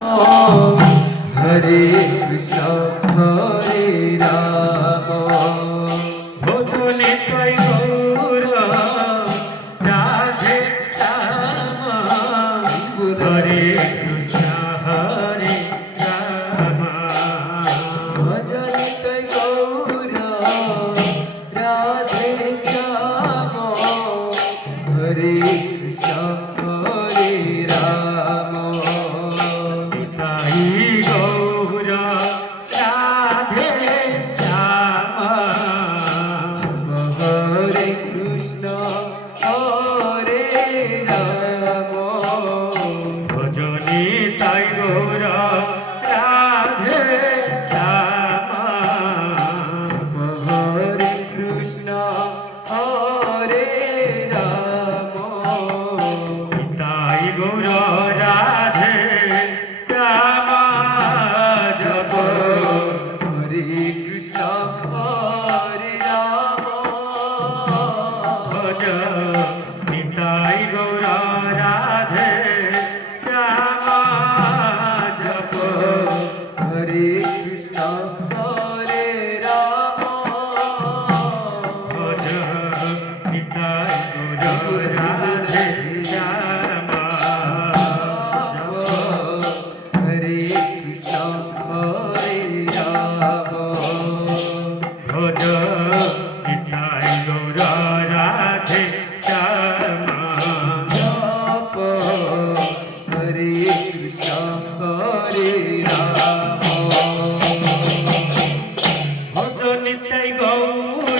হরে কৃষ্ণ হরে রাম ভজনে তৈ গৌর রাধে শ্যাম হরে কৃষ্ণ হরে রাম ভজনে তৈ গৌর রাধে শ্যাম হরে কৃষ্ণ হরে রাম তাই গৌর রাধে শ্যাম হরে কৃষ্ণ হরে রাম ভজনে তাই গৌর রাধে শ্যাম হরে কৃষ্ণ হরে রাম তাই গৌর রাধে শ্যাম জপ হরে কৃষ্ণ হরে রাম ভজ নিতাই গৌর রাধে শ্যাম জপ হরে কৃষ্ণ হরে রাম ভজ নিতাই গৌর রাধে শ্যাম হরে কৃষ্ণ হরে রাম ভজ নিতাই গৌর রাধে শ্যাম জপ হরে কৃষ্ণ হরে রাম ভজ নিতাই গৌর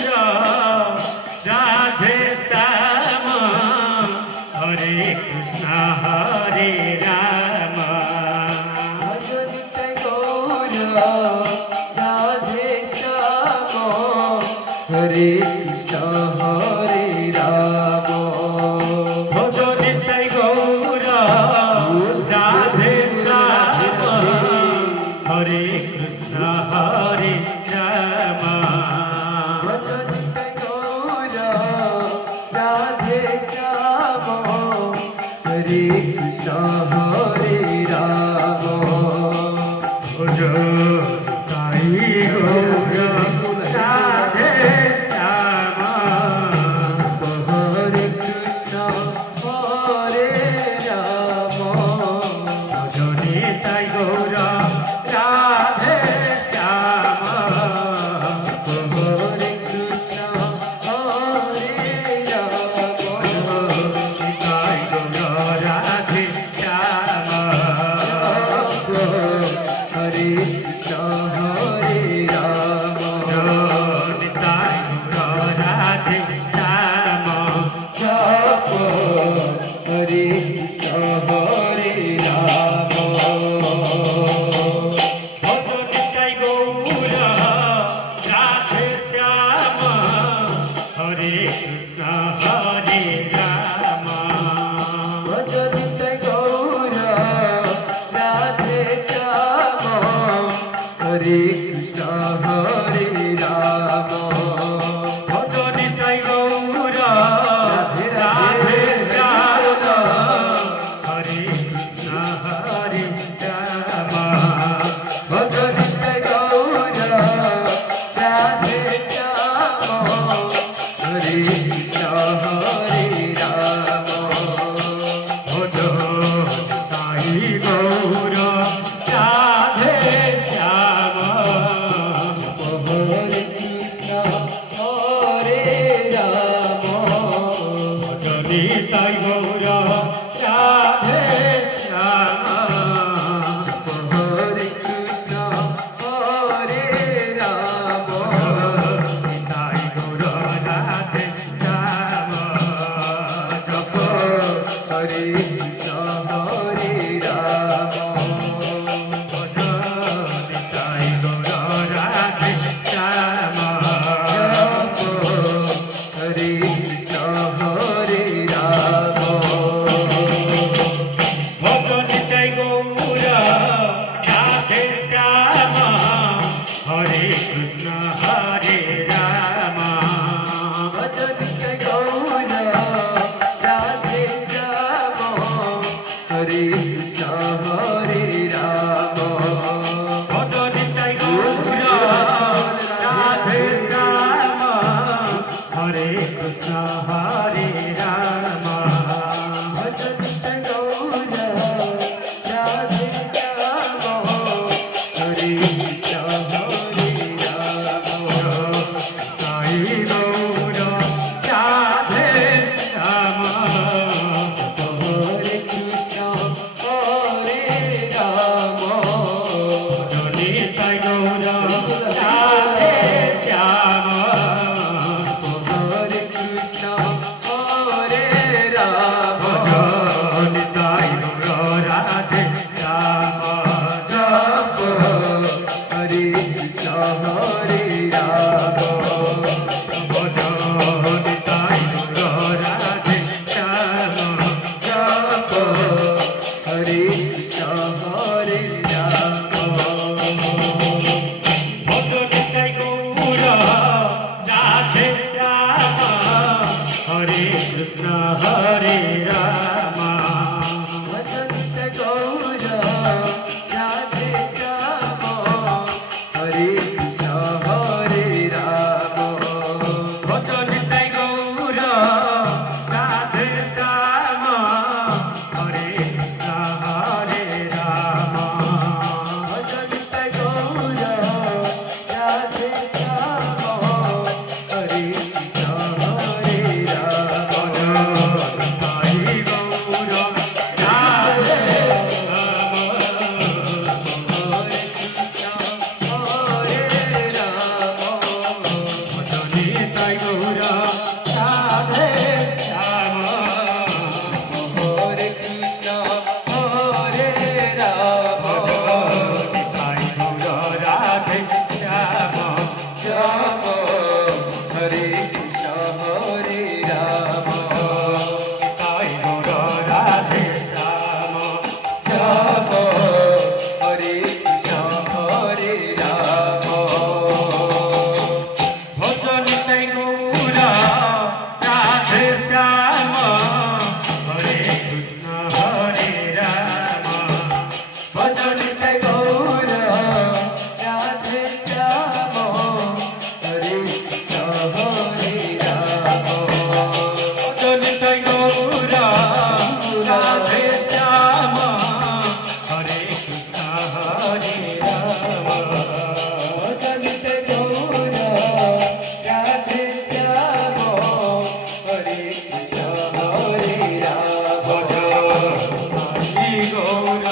রাধে শ্যাম হরে কৃষ্ণ হরে রাম ভজনিতে গৌর রাধে শ্যাম হরে কৃষ্ণ হরে রাম ভজ নিতাই গৌর রাধে শ্যাম হরে কৃষ্ণ হরে রাম ভজনিতে গৌর রাধে শ্যাম হরে কৃষ্ণ হরে রাম ভজ তাই গৌর রাধে শ্যাম হরে কৃষ্ণ হরে রাম ভজনে তাই গৌর রাধে শ্যাম হরে কৃষ্ণ হরে রাম তাই গৌর রাধে শ্যাম হরে কৃষ্ণ হরে রাম তাই গৌর রাধে শ্যাম জপ হরে কৃষ্ণ হরে রাম ভজনে তাই গৌর রাধে শ্যাম হরে কৃষ্ণ হরে রাম ভজনিতে গৌর রাধে শ্যাম হরে কৃষ্ণ হরে রাম ভজনে তাই গৌর রাধে রাধে শ্যাম রাধে হরে কৃষ্ণ হরে রাম ভজনিতে গৌর রাধে শ্যাম হরে কৃষ্ণ হরে রাম ভজ তাই গৌর রাধে শ্যাম ভজনিতে গৌর রাধে শ্যাম হরে কৃষ্ণ হরে রাম জনিতাই গৌর রাধে শ্যাম হরে কৃষ্ণ হরে রাম ভজনিতে গৌর রাধে শ্যাম হরে কৃষ্ণ হরে রাম হরি গৌর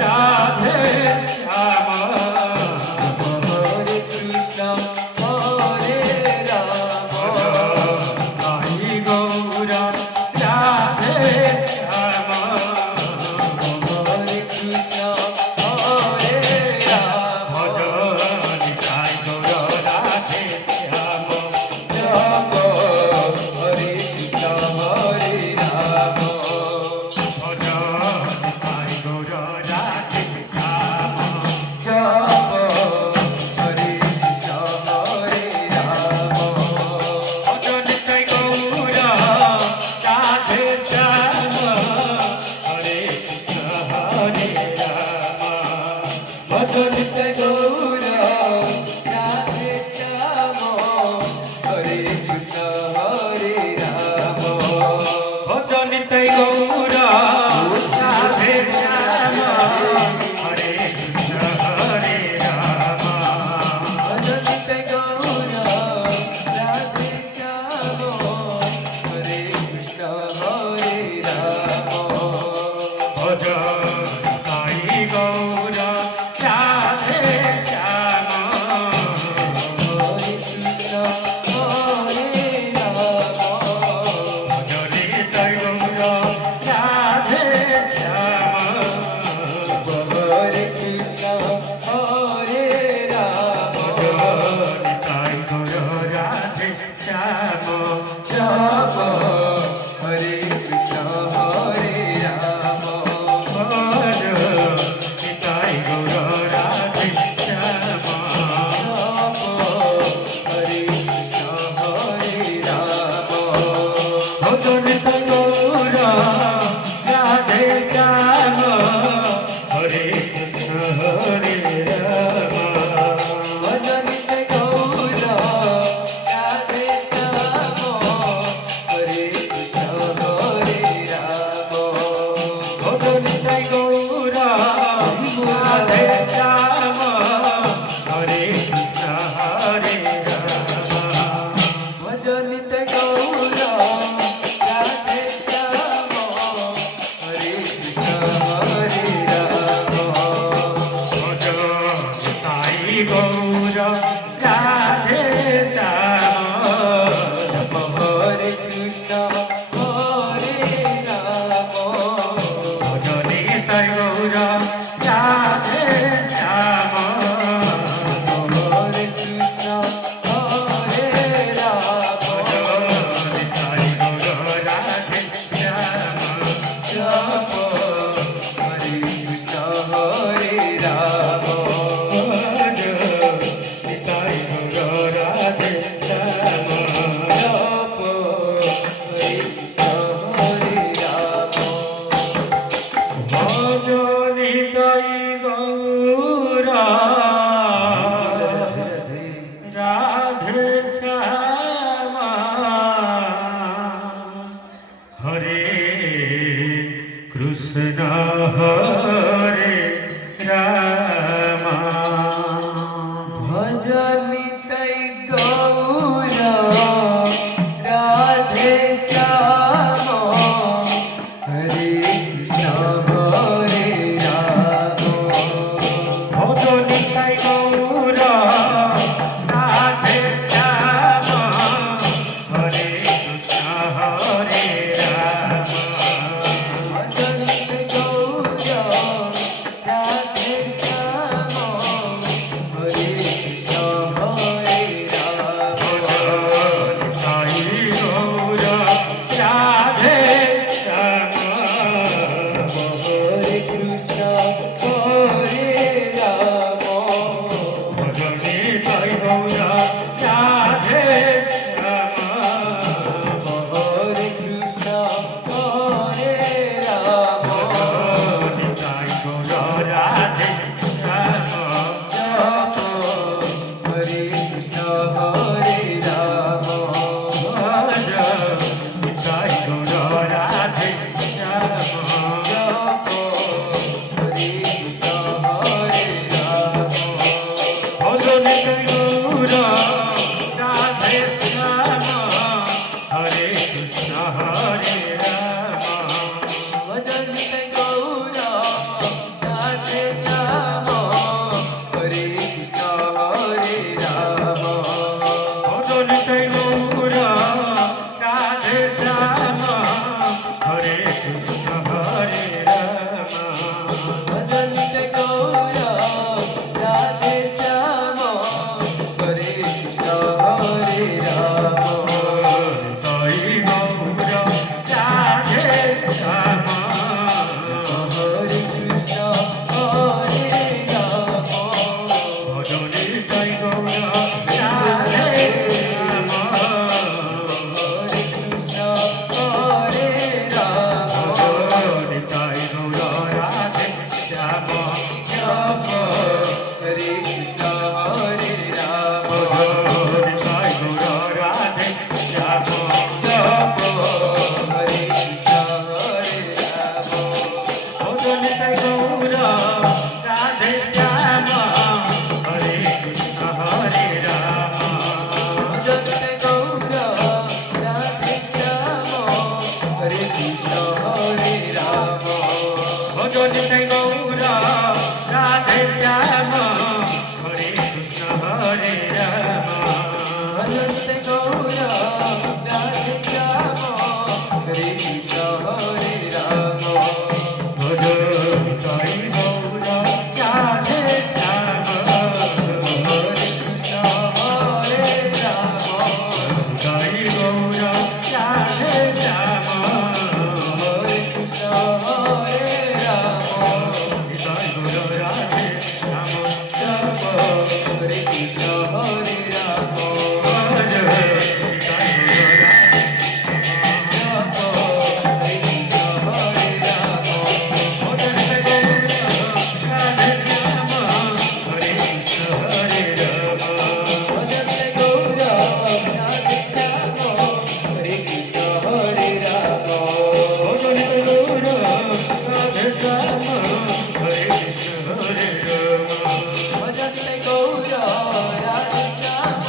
রাধে শ্যাম হরে কৃষ্ণ হরে রাম হরি গৌর রাধে শ্যাম হরে কৃষ্ণ হরে রাম ভজনিতাই গৌর রাধে শ্যাম জপ হরে কৃষ্ণ হরে রাম ভজনিতাই গৌর রাধে শ্যাম জপ হরে কৃষ্ণ হরে রাম ভজনিতাই গৌর রাধে শ্যাম হরে কৃষ্ণ হরে রাম ভজনিতে গৌর রাধে শ্যাম হরে কৃষ্ণ হরে রাম ভজনিতাই গৌর রাধে শ্যাম হরে কৃষ্ণ হরে রাম ভজনিতে গৌর রাধে শ্যাম হরে কৃষ্ণ হরে রাম ভজনিতাই গৌর রাধে শ্যাম হরে কৃষ্ণ হরে রাম ভজনিতাই গৌর রাধে শ্যাম হরে কৃষ্ণ হরে রাম ভজনিতাই গৌর রাধে শ্যাম জপ হরে কৃষ্ণ হরে রাম ভজনিতাই গৌর রাধে শ্যাম জপ হরে কৃষ্ণ হরে রাম ভজনিতাই গৌর রাধে শ্যাম হরে কৃষ্ণ হরে রাম ভজনিতে গৌর রাধে শ্যাম হরে কৃষ্ণ হরে রাম ভজনিতাই গৌর রাধে শ্যাম হরে কৃষ্ণ হরে রাম ভজনিতে গৌর রাধে শ্যাম হরে কৃষ্ণ হরে রাম ভজনিতাই গৌর রাধে শ্যাম হরে কৃষ্ণ হরে রাম ভজনিতাই গৌর রাধে শ্যাম হরে কৃষ্ণ হরে রাম ভজনিতাই গৌর রাধে শ্যাম জপ হরে কৃষ্ণ হরে রাম ভজনিতাই গৌর রাধে শ্যাম জপ হরে কৃষ্ণ হরে রাম ভজনিতাই গৌর রাধে শ্যাম হরে কৃষ্ণ হরে রাম রাধে শ্যাম জপ হরে কৃষ্ণ হরে রাম ভজ নিতাই গৌর রাধে শ্যাম জপ হরে কৃষ্ণ হরে রাম ভজন গৌর রাধে শ্যাম হরে কৃষ্ণ হরে রাম ভজন গৌর রাধে শ্যাম হরে কৃষ্ণ হরে রাম ভজন গৌর রাধে শ্যাম হরে কৃষ্ণ হরে রাম ভজন গৌর রাধে শ্যাম হরে কৃষ্ণ হরে রাম তাই গৌর রাধে শ্যাম হরে কৃষ্ণ হরে রাম ভজনে তাই গৌর রাধে শ্যাম হরে কৃষ্ণ হরে রাম ভজনে তাই গৌর রাধে শ্যাম জপ হরে কৃষ্ণ হরে রাম ভজনে তাই গৌর রাধে শ্যাম জপ হরে কৃষ্ণ হরে রাম ভজনে তাই গৌর রাধে শ্যাম হরে কৃষ্ণ হরে রাম ভজন গৌর রাধে শ্যাম হরে কৃষ্ণ হরে রাম ভজনে তাই গৌর রাধে শ্যাম হরে কৃষ্ণ হরে রাম ভজন গৌর রাধে শ্যাম হরে কৃষ্ণ হরে রাম ভজনে তাই গৌর রাধে শ্যাম হরে কৃষ্ণ হরে রাম তাই গৌর রাধে শ্যাম হরে কৃষ্ণ হরে রাম তাই গৌর রাধে শ্যাম জপ হরে কৃষ্ণ হরে রাম ভজনে তাই গৌর জপ হরে কৃষ্ণ হরে রাম ভজনে গৌর রাধে শ্যাম হরে কৃষ্ণ হরে রাম ভজন গৌর রাধে শ্যাম হরে কৃষ্ণ হরে রাম ভজনে গৌর রাধে শ্যাম হরে কৃষ্ণ হরে রাম ভজন গৌর রাধে শ্যাম হরে কৃষ্ণ হরে রাম ভজনে তাই গৌর রাধে শ্যাম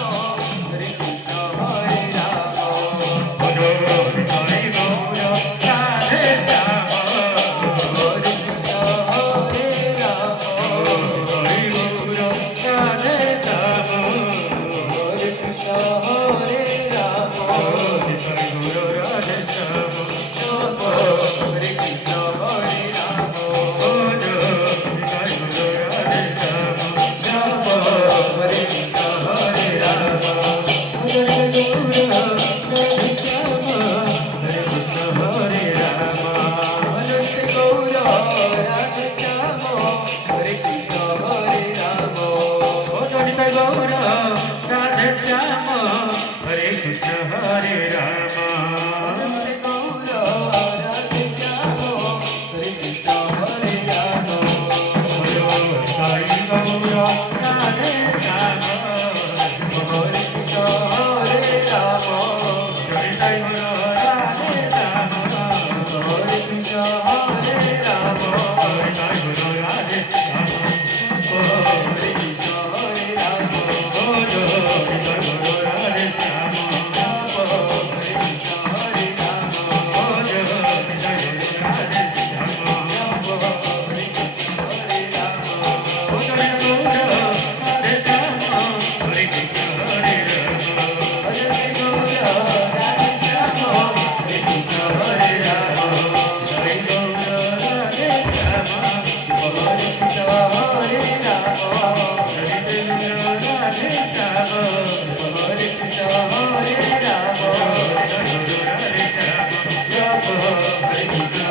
হরে কৃষ্ণ হরে রাম তাই গৌর রাধে শ্যাম হরে কৃষ্ণ হরে রাম তাই গৌর রাধে শ্যাম জপ হরে কৃষ্ণ হরে রাম ভজনে তাই গৌর রাধে শ্যাম জপ হরে কৃষ্ণ হরে রাম ভজনে গৌর রাধে শ্যাম হরে কৃষ্ণ হরে রাম ভজন গৌর রাধে শ্যাম হরে কৃষ্ণ হরে রাম ভজনে তাই গৌর রাধে শ্যাম হরে কৃষ্ণ হরে রাম ভজন গৌর রাধে শ্যাম হরে কৃষ্ণ হরে রাম তাই গৌর রাধে শ্যাম হরে কৃষ্ণ হরে রাম জয় তাই গৌর রাধে শ্যাম হরে কৃষ্ণ হরে রাম জয় তাই গৌর রাধে শ্যাম হরে কৃষ্ণ হরে রাম জয় তাই গৌর রাধে শ্যাম হরে কৃষ্ণ হরে রাম জয় তাই গৌর রাধে শ্যাম হরে কৃষ্ণ হরে রাম ভজনে গৌর রাধে শ্যাম হরে কৃষ্ণ হরে রাম ভজন গৌর রাধে শ্যাম হরে কৃষ্ণ হরে রাম জয় গৌর রাধে শ্যাম হরে কৃষ্ণ হরে রাম জয় গৌর রাধে শ্যাম হরে কৃষ্ণ হরে রাম জয় গৌর রাধে শ্যাম জপ হরে কৃষ্ণ